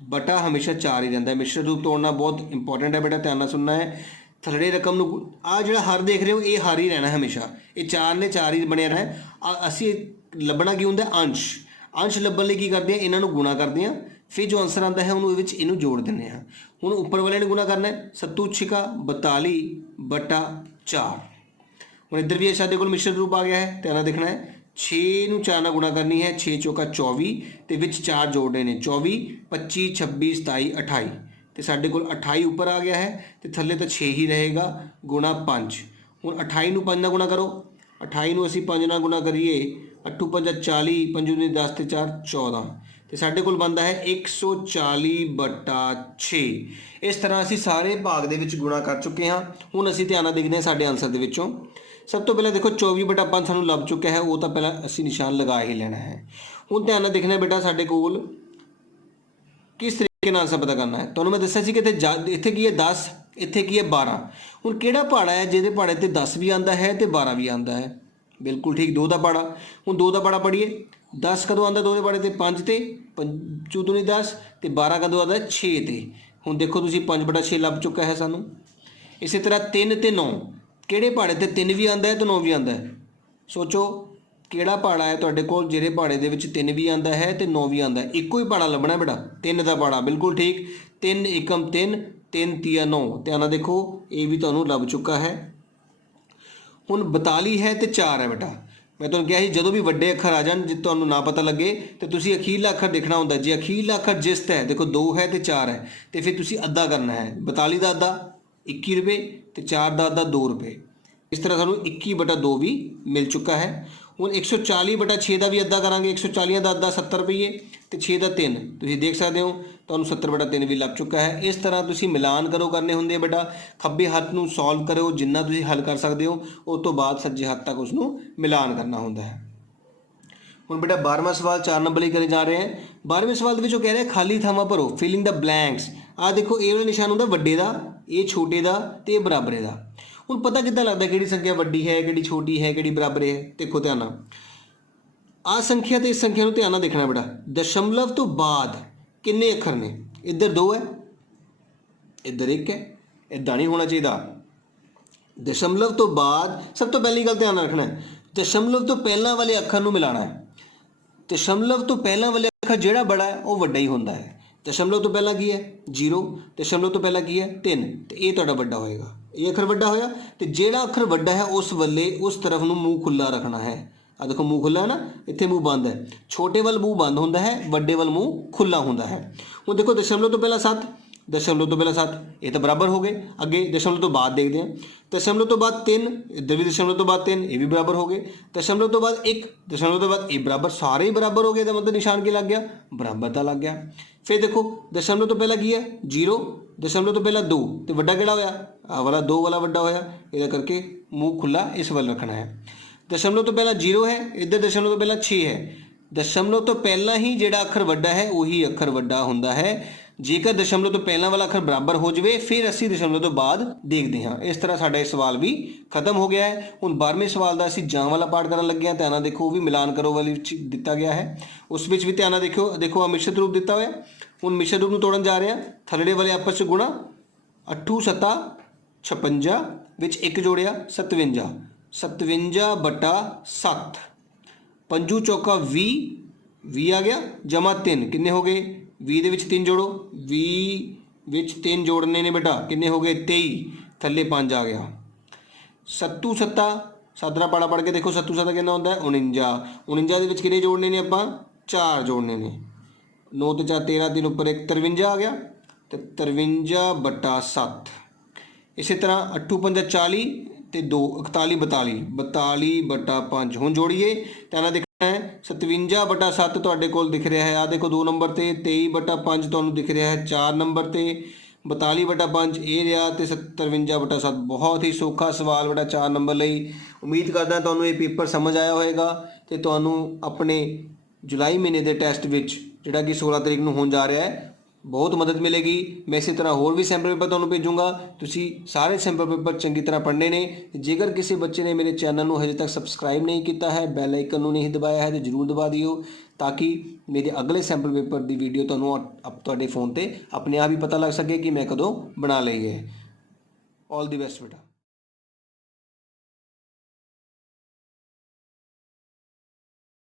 ਬਟਾ ਹਮੇਸ਼ਾ 4 ਹੀ ਰਹਿੰਦਾ ਹੈ। ਮਿਸ਼ਰਤ ਰੂਪ ਤੋੜਨਾ ਬਹੁਤ ਇੰਪੋਰਟੈਂਟ ਹੈ ਬੇਟਾ, ਧਿਆਨ ਨਾਲ ਸੁਣਨਾ ਹੈ। ਥੱਲੇ ਰਕਮ ਨੂੰ ਆ ਜਿਹੜਾ ਹਰ ਦੇਖ ਰਹੇ ਹੋ ਇਹ ਹਰ ਹੀ ਰਹਿਣਾ ਹਮੇਸ਼ਾ, ਇਹ 4 ਨੇ 4 ਹੀ ਬਣਿਆ ਰਹਿਣਾ। ਅਸੀਂ ਲੱਭਣਾ ਕੀ ਹੁੰਦਾ ਅੰਸ਼, ਅੰਸ਼ ਲੱਭਣ ਲਈ ਕੀ ਕਰਦੇ ਆ, ਇਹਨਾਂ ਨੂੰ ਗੁਣਾ ਕਰਦੇ ਆ, ਫਿਰ ਜੋ ਆਨਸਰ ਆਉਂਦਾ ਹੈ ਉਹਨੂੰ ਵਿੱਚ ਇਹਨੂੰ ਜੋੜ ਦਿੰਦੇ ਹਾਂ। ਹੁਣ ਉੱਪਰ ਵਾਲੇ ਨੇ ਗੁਣਾ ਕਰਨਾ ਹੈ, 7 ਛਿਕਾ 42 ਬਟਾ 4। ਹੁਣ ਇੱਧਰ ਵੀ ਸਾਡੇ ਕੋਲ ਮਿਸ਼ਰਤ ਰੂਪ ਆ ਗਿਆ ਹੈ, ਧਿਆਨ ਨਾਲ ਦੇਖਣਾ ਹੈ। 6 ਨੂੰ 4 ਨਾਲ ਗੁਣਾ ਕਰਨੀ ਹੈ, 6 ਚੌਕਾ 24 ਤੇ ਵਿੱਚ 4 ਜੋੜਨੇ ਨੇ, 24, 25, 26, 27, 28 ਤੇ ਸਾਡੇ ਕੋਲ 28 ਉੱਪਰ ਆ ਗਿਆ ਹੈ ਤੇ ਥੱਲੇ ਤਾਂ 6 ਹੀ ਰਹੇਗਾ, ਗੁਣਾ 5। ਹੁਣ 28 ਨੂੰ 5 ਨਾਲ ਗੁਣਾ ਕਰੋ, 28 ਨੂੰ ਅਸੀਂ 5 ਨਾਲ ਗੁਣਾ ਕਰੀਏ, 8 5 40, 5 ਦੂਣੀ 10 ਤੇ 4 14 ਤੇ ਸਾਡੇ ਕੋਲ ਬਣਦਾ ਹੈ 140/6। ਇਸ ਤਰ੍ਹਾਂ ਅਸੀਂ ਸਾਰੇ ਭਾਗ ਦੇ ਵਿੱਚ ਗੁਣਾ ਕਰ ਚੁੱਕੇ ਹਾਂ। ਹੁਣ ਅਸੀਂ ਧਿਆਨ ਨਾਲ ਦੇਖਦੇ ਹਾਂ ਸਾਡੇ ਆਨਸਰ ਦੇ ਵਿੱਚੋਂ। ਸਭ ਤੋਂ ਪਹਿਲਾਂ ਦੇਖੋ 24/5 ਸਾਨੂੰ ਲੱਭ ਚੁੱਕਿਆ ਹੈ, ਉਹ ਤਾਂ ਪਹਿਲਾਂ ਅਸੀਂ ਨਿਸ਼ਾਨ ਲਗਾ ਹੀ ਲੈਣਾ ਹੈ। ਹੁਣ ਧਿਆਨ ਨਾਲ ਦੇਖਣਾ ਬੇਟਾ ਸਾਡੇ ਕੋਲ ਕਿਸ ਤਰੀਕੇ ਨਾਲ ਆਨਸਰ ਪਤਾ ਕਰਨਾ ਹੈ। ਤੁਹਾਨੂੰ ਮੈਂ ਦੱਸਿਆ ਸੀ ਕਿ ਇੱਥੇ ਕੀ ਹੈ 10, ਇੱਥੇ ਕੀ ਹੈ 12। ਹੁਣ ਕਿਹੜਾ ਪਹਾੜਾ ਹੈ ਜਿਹਦੇ ਪਹਾੜੇ ਤੇ 10 ਵੀ ਆਉਂਦਾ ਹੈ ਤੇ 12 ਵੀ ਆਉਂਦਾ ਹੈ, ਬਿਲਕੁਲ ਠੀਕ 2 ਦਾ ਪਹਾੜਾ। ਹੁਣ 2 ਦਾ ਪਹਾੜਾ ਪੜ੍ਹੀਏ, 10 ਕਦੋਂ ਆਉਂਦਾ 2 ਦੇ ਪਹਾੜੇ ਤੇ 5 ਤੇ 5 ਦੂਣੀ 10 ਤੇ 12 ਕਦੋਂ ਆਉਂਦਾ 6 ਤੇ। ਹੁਣ ਦੇਖੋ ਤੁਸੀਂ 5/6 ਲੱਭ ਚੁੱਕਾ ਹੈ ਸਾਨੂੰ। ਇਸੇ ਤਰ੍ਹਾਂ 3 ਤੇ 9, ਕਿਹੜੇ ਪਹਾੜੇ ਤੇ 3 ਵੀ ਆਉਂਦਾ ਹੈ ਤੇ 9 ਵੀ ਆਉਂਦਾ ਹੈ, ਸੋਚੋ ਕਿਹੜਾ ਪਹਾੜਾ ਹੈ ਤੁਹਾਡੇ ਕੋਲ ਜਿਹੜੇ ਪਹਾੜੇ ਦੇ ਵਿੱਚ 3 ਵੀ ਆਉਂਦਾ ਹੈ ਤੇ 9 ਵੀ ਆਉਂਦਾ ਹੈ? ਇੱਕੋ ਹੀ ਪਹਾੜਾ ਲੱਭਣਾ ਬੇਟਾ, 3 ਦਾ ਪਹਾੜਾ, ਬਿਲਕੁਲ ਠੀਕ। 3 ਏਕਮ 3, 3 ਤੀਆ 9। ਧਿਆਨ ਨਾਲ ਦੇਖੋ, ਇਹ ਵੀ ਤੁਹਾਨੂੰ ਲੱਭ ਚੁੱਕਾ ਹੈ। ਹੁਣ 42 ਹੈ ਤੇ 4 ਹੈ ਬੇਟਾ। ਮੈਂ ਤੁਹਾਨੂੰ ਕਿਹਾ ਸੀ ਜਦੋਂ ਵੀ ਵੱਡੇ ਅੱਖਰ ਆ ਜਾਣ, ਜੇ ਤੁਹਾਨੂੰ ਨਾ ਪਤਾ ਲੱਗੇ ਤੇ ਤੁਸੀਂ ਅਖੀਰਲਾ ਅੱਖਰ ਦੇਖਣਾ ਹੁੰਦਾ। ਜੇ ਅਖੀਰਲਾ ਅੱਖਰ ਜਿਸਤ ਹੈ, ਦੇਖੋ 2 ਹੈ ਤੇ 4 ਹੈ, ਤੇ ਫਿਰ ਤੁਸੀਂ ਅੱਧਾ ਕਰਨਾ ਹੈ। 42 ਦਾ ਅੱਧਾ 21 ਰੁਪਏ ਤੇ 4 ਦਾ ਅੱਧਾ 2 ਰੁਪਏ। ਇਸ ਤਰ੍ਹਾਂ ਸਾਨੂੰ 21/2 ਵੀ ਮਿਲ ਚੁੱਕਾ ਹੈ। ਹੁਣ 140/6 ਦਾ ਵੀ ਅੱਧਾ ਕਰਾਂਗੇ। 140 ਦਾ ਅੱਧਾ 70 ਰੁਪਏ ਤੇ 6 ਦਾ 3, ਤੁਸੀਂ ਦੇਖ ਸਕਦੇ ਹੋ ਤੁਹਾਨੂੰ 70/3 ਵੀ ਲੱਭ ਚੁੱਕਾ ਹੈ। ਇਸ ਤਰ੍ਹਾਂ ਤੁਸੀਂ ਮਿਲਾਨ ਕਰੋ ਕਰਨੇ ਹੁੰਦੇ ਬੇਟਾ। ਖੱਬੇ ਹੱਥ ਨੂੰ ਸੋਲਵ ਕਰੋ ਜਿੰਨਾ ਤੁਸੀਂ ਹੱਲ ਕਰ ਸਕਦੇ ਹੋ, ਉਸ ਤੋਂ ਬਾਅਦ ਸੱਜੇ ਹੱਥ ਤੱਕ ਉਸਨੂੰ ਮਿਲਾਨ ਕਰਨਾ ਹੁੰਦਾ ਹੈ। ਹੁਣ ਬੇਟਾ 12ਵਾਂ ਸਵਾਲ 4 ਨੰਬਰ ਲਈ ਕਰੇ ਜਾ ਰਹੇ ਹਾਂ। 12ਵੇਂ ਸਵਾਲ ਦੇ ਵਿੱਚ ਉਹ ਕਹਿ ਰਿਹਾ ਖਾਲੀ ਥਾਵਾਂ ਭਰੋ, ਫਿਲਿੰਗ ਦਾ ਬਲੈਂਕਸ। ਆਹ ਦੇਖੋ, ਇਹ ਵਾਲਾ ਨਿਸ਼ਾਨ ਹੁੰਦਾ ਵੱਡੇ ਦਾ, ਇਹ ਛੋਟੇ ਦਾ ਤੇ ਇਹ ਬਰਾਬਰੇ ਦਾ। ਹੁਣ ਪਤਾ ਕਿੱਦਾਂ ਲੱਗਦਾ ਕਿਹੜੀ ਸੰਖਿਆ ਵੱਡੀ ਹੈ, ਕਿਹੜੀ ਛੋਟੀ ਹੈ, ਕਿਹੜੀ ਬਰਾਬਰ ਹੈ? ਦੇਖੋ ਧਿਆਨ ਨਾਲ, ਆਹ ਸੰਖਿਆ ਤੇ ਇਸ ਸੰਖਿਆ ਨੂੰ ਧਿਆਨ ਨਾਲ ਦੇਖਣਾ ਬੇਟਾ। ਦਸ਼ਮਲਵ ਤੋਂ ਬਾਅਦ ਕਿੰਨੇ ਅੱਖਰ ਨੇ? ਇੱਧਰ 2 ਹੈ, ਇੱਧਰ 1 ਹੈ। ਇੱਦਾਂ ਨਹੀਂ ਹੋਣਾ ਚਾਹੀਦਾ। ਦਸ਼ਮਲਵ ਤੋਂ ਬਾਅਦ ਸਭ ਤੋਂ ਪਹਿਲੀ ਗੱਲ ਧਿਆਨ ਨਾਲ ਰੱਖਣਾ ਹੈ, ਦਸ਼ਮਲਵ ਤੋਂ ਪਹਿਲਾਂ ਵਾਲੇ ਅੱਖਰ ਨੂੰ ਮਿਲਾਉਣਾ ਹੈ। ਦਸ਼ਮਲਵ ਤੋਂ ਪਹਿਲਾਂ ਵਾਲੇ ਅੱਖਰ ਜਿਹੜਾ ਬੜਾ ਹੈ ਉਹ ਵੱਡਾ ਹੀ ਹੁੰਦਾ ਹੈ। ਦਸ਼ਮਲਵ ਤੋਂ ਪਹਿਲਾਂ ਕੀ ਹੈ? 0। ਦਸ਼ਮਲਵ ਤੋਂ ਪਹਿਲਾਂ ਕੀ ਹੈ? 3, ਤੇ ਇਹ ਤੁਹਾਡਾ ਵੱਡਾ ਹੋਏਗਾ। ਇਹ ਅੱਖਰ ਵੱਡਾ ਹੋਇਆ, ਤੇ ਜਿਹੜਾ ਅੱਖਰ ਵੱਡਾ ਹੈ ਉਸ ਵੱਲੇ ਉਸ ਤਰਫ ਨੂੰ ਮੂੰਹ ਖੁੱਲਾ ਰੱਖਣਾ ਹੈ। ਆ ਦੇਖੋ, ਮੂੰਹ ਖੁੱਲਾ ਹੈ ਨਾ, ਇੱਥੇ ਮੂੰਹ ਬੰਦ ਹੈ। ਛੋਟੇ ਵੱਲ ਮੂੰਹ ਬੰਦ ਹੁੰਦਾ ਹੈ, ਵੱਡੇ ਵੱਲ ਮੂੰਹ ਖੁੱਲਾ ਹੁੰਦਾ ਹੈ। ਹੁਣ ਦੇਖੋ, ਦਸ਼ਮਲਵ ਤੋਂ ਪਹਿਲਾਂ 7, ਦਸ਼ਮਲਵ ਤੋਂ ਪਹਿਲਾਂ 7, ਇਹ ਤਾਂ ਬਰਾਬਰ ਹੋ ਗਏ। ਅੱਗੇ ਦਸ਼ਮਲਵ ਤੋਂ ਬਾਅਦ ਦੇਖਦੇ ਹਾਂ। ਦਸ਼ਮਲਵ ਤੋਂ ਬਾਅਦ 3, ਇੱਧਰ ਵੀ ਦਸ਼ਮਲਵ ਤੋਂ ਬਾਅਦ 3, ਇਹ ਵੀ ਬਰਾਬਰ ਹੋ ਗਏ। ਦਸ਼ਮਲਵ ਤੋਂ ਬਾਅਦ 1, ਦਸ਼ਮਲਵ ਤੋਂ ਬਾਅਦ ਇਹ ਬਰਾਬਰ, ਸਾਰੇ ਹੀ ਬਰਾਬਰ ਹੋ ਗਏ। ਇਹਦਾ ਮਤਲਬ ਨਿਸ਼ਾਨ ਕੀ ਲੱਗ ਗਿਆ? ਬਰਾਬਰ ਦਾ ਲੱਗ ਗਿਆ। ਫਿਰ ਦੇਖੋ, ਦਸ਼ਮਲਵ ਤੋਂ ਪਹਿਲਾਂ ਕੀ ਹੈ? 0। ਦਸ਼ਮਲਵ ਤੋਂ ਪਹਿਲਾਂ 2, ਤੇ ਵੱਡਾ ਕਿਹੜਾ ਹੋਇਆ? ਆਹ ਵਾਲਾ 2 ਵਾਲਾ ਵੱਡਾ ਹੋਇਆ। ਇਹਦਾ ਕਰਕੇ ਮੂੰਹ ਖੁੱਲਾ ਇਸ ਵੱਲ ਰੱਖਣਾ ਹੈ। ਦਸ਼ਮਲਵ ਤੋਂ ਪਹਿਲਾਂ 0 ਹੈ, ਇੱਧਰ ਦਸ਼ਮਲਵ ਤੋਂ ਪਹਿਲਾਂ 6 ਹੈ। ਦਸ਼ਮਲਵ ਤੋਂ ਪਹਿਲਾਂ ਹੀ ਜਿਹੜਾ ਅੱਖਰ ਵੱਡਾ ਹੈ ਉਹੀ ਅੱਖਰ ਵੱਡਾ ਹੁੰਦਾ ਹੈ। ਜੇਕਰ ਦਸ਼ਮਲਵ ਤੋਂ ਪਹਿਲਾਂ ਵਾਲਾ ਅੱਖਰ ਬਰਾਬਰ ਹੋ ਜਾਵੇ ਫਿਰ ਅਸੀਂ ਦਸ਼ਮਲਵ ਤੋਂ ਬਾਅਦ ਦੇਖਦੇ ਹਾਂ। ਇਸ ਤਰ੍ਹਾਂ ਸਾਡਾ ਇਹ ਸਵਾਲ ਵੀ ਖਤਮ ਹੋ ਗਿਆ ਹੈ। ਹੁਣ 12ਵੇਂ ਸਵਾਲ ਦਾ ਅਸੀਂ ਜਾਂ ਵਾਲਾ ਪਾਠ ਕਰਨ ਲੱਗੇ ਹਾਂ। ਧਿਆਨ ਨਾਲ ਦੇਖੋ, ਉਹ ਵੀ ਮਿਲਾਨ ਕਰੋ ਵਾਲੇ ਵਿੱਚ ਦਿੱਤਾ ਗਿਆ ਹੈ। ਉਸ ਵਿੱਚ ਵੀ ਧਿਆਨ ਨਾਲ ਦੇਖੋ। ਦੇਖੋ, ਆ ਮਿਸ਼ਰਤ ਰੂਪ ਦਿੱਤਾ ਹੋਇਆ। ਹੁਣ ਮਿਸ਼ਰਤ ਰੂਪ ਨੂੰ ਤੋੜਨ ਜਾ ਰਹੇ ਹਾਂ। ਥੱਲੜੇ ਵਾਲੇ ਆਪਸ 'ਚ ਗੁਣਾ, 8 7 56 ਵਿੱਚ 1 ਜੋੜਿਆ 57, 57/7। 5 ਚੌਕਾ 20, 20 ਆ ਗਿਆ, ਜਮਾ 3 ਕਿੰਨੇ ਹੋ ਗਏ? 20 ਦੇ ਵਿੱਚ 3 ਜੋੜੋ, 20 ਵਿੱਚ 3 ਜੋੜਨੇ ਨੇ ਬੇਟਾ, ਕਿੰਨੇ ਹੋ ਗਏ? 23, ਥੱਲੇ 5 ਆ ਗਿਆ। 7 7, 7 ਦਾ ਪਾੜਾ ਪੜ ਕੇ ਦੇਖੋ, 7 7 ਕਿੰਨਾ ਹੁੰਦਾ? 49। 49 ਦੇ ਵਿੱਚ ਕਿੰਨੇ ਜੋੜਨੇ ਨੇ ਆਪਾਂ? 4 ਜੋੜਨੇ ਨੇ। 9 ਤੇ 4 13, 3 ਉੱਪਰ 1, 53 ਆ ਗਿਆ, ਤੇ 53/7। ਇਸੇ ਤਰ੍ਹਾਂ 8 5 40 ਤੇ 2 41 42, 42/5। ਹੁਣ ਜੋੜੀਏ, ਤਾਂ ਇਹਨਾਂ ਦੇਖਣਾ ਹੈ 57/7 ਤੁਹਾਡੇ ਕੋਲ ਦਿਖ ਰਿਹਾ ਹੈ। ਆ ਦੇਖੋ 2 ਨੰਬਰ ਤੇ, 23/5 ਤੁਹਾਨੂੰ ਦਿਖ ਰਿਹਾ ਹੈ 4 ਨੰਬਰ ਤੇ, 42/5 ਇਹ ਰਿਹਾ, ਤੇ 57/7। ਬਹੁਤ ਹੀ ਸੌਖਾ ਸਵਾਲ ਬੇਟਾ 4 ਨੰਬਰ ਲਈ। ਉਮੀਦ ਕਰਦਾ ਤੁਹਾਨੂੰ ਇਹ ਪੇਪਰ ਸਮਝ ਆਇਆ ਹੋਵੇਗਾ, ਤੇ ਤੁਹਾਨੂੰ ਆਪਣੇ ਜੁਲਾਈ ਮਹੀਨੇ ਦੇ ਟੈਸਟ ਵਿੱਚ ਜਿਹੜਾ ਕਿ 16 ਤਰੀਕ ਨੂੰ ਹੋਣ ਜਾ ਰਿਹਾ ਹੈ ਬਹੁਤ ਮਦਦ ਮਿਲੇਗੀ। ਮੈਂ ਇਸੇ ਤਰ੍ਹਾਂ ਹੋਰ ਵੀ ਸੈਂਪਲ ਪੇਪਰ ਤੁਹਾਨੂੰ ਭੇਜੂੰਗਾ। ਤੁਸੀਂ ਸਾਰੇ ਸੈਂਪਲ ਪੇਪਰ ਚੰਗੀ ਤਰ੍ਹਾਂ ਪੜ੍ਹਨੇ ਨੇ। ਜੇਕਰ ਕਿਸੇ ਬੱਚੇ ਨੇ ਮੇਰੇ ਚੈਨਲ ਨੂੰ ਹਜੇ ਤੱਕ ਸਬਸਕ੍ਰਾਈਬ ਨਹੀਂ ਕੀਤਾ ਹੈ, ਬੈਲ ਆਈਕਨ ਨੂੰ ਨਹੀਂ ਦਬਾਇਆ ਹੈ, ਤਾਂ ਜ਼ਰੂਰ ਦਬਾ ਦਿਓ, ਤਾਂ ਕਿ ਮੇਰੇ ਅਗਲੇ ਸੈਂਪਲ ਪੇਪਰ ਦੀ ਵੀਡੀਓ ਤੁਹਾਨੂੰ ਤੁਹਾਡੇ ਫ਼ੋਨ 'ਤੇ ਆਪਣੇ ਆਪ ਹੀ ਪਤਾ ਲੱਗ ਸਕੇ ਕਿ ਮੈਂ ਕਦੋਂ ਬਣਾ ਲਈ ਹੈ। ਆਲ ਦੀ ਬੈਸਟ ਬੇਟਾ।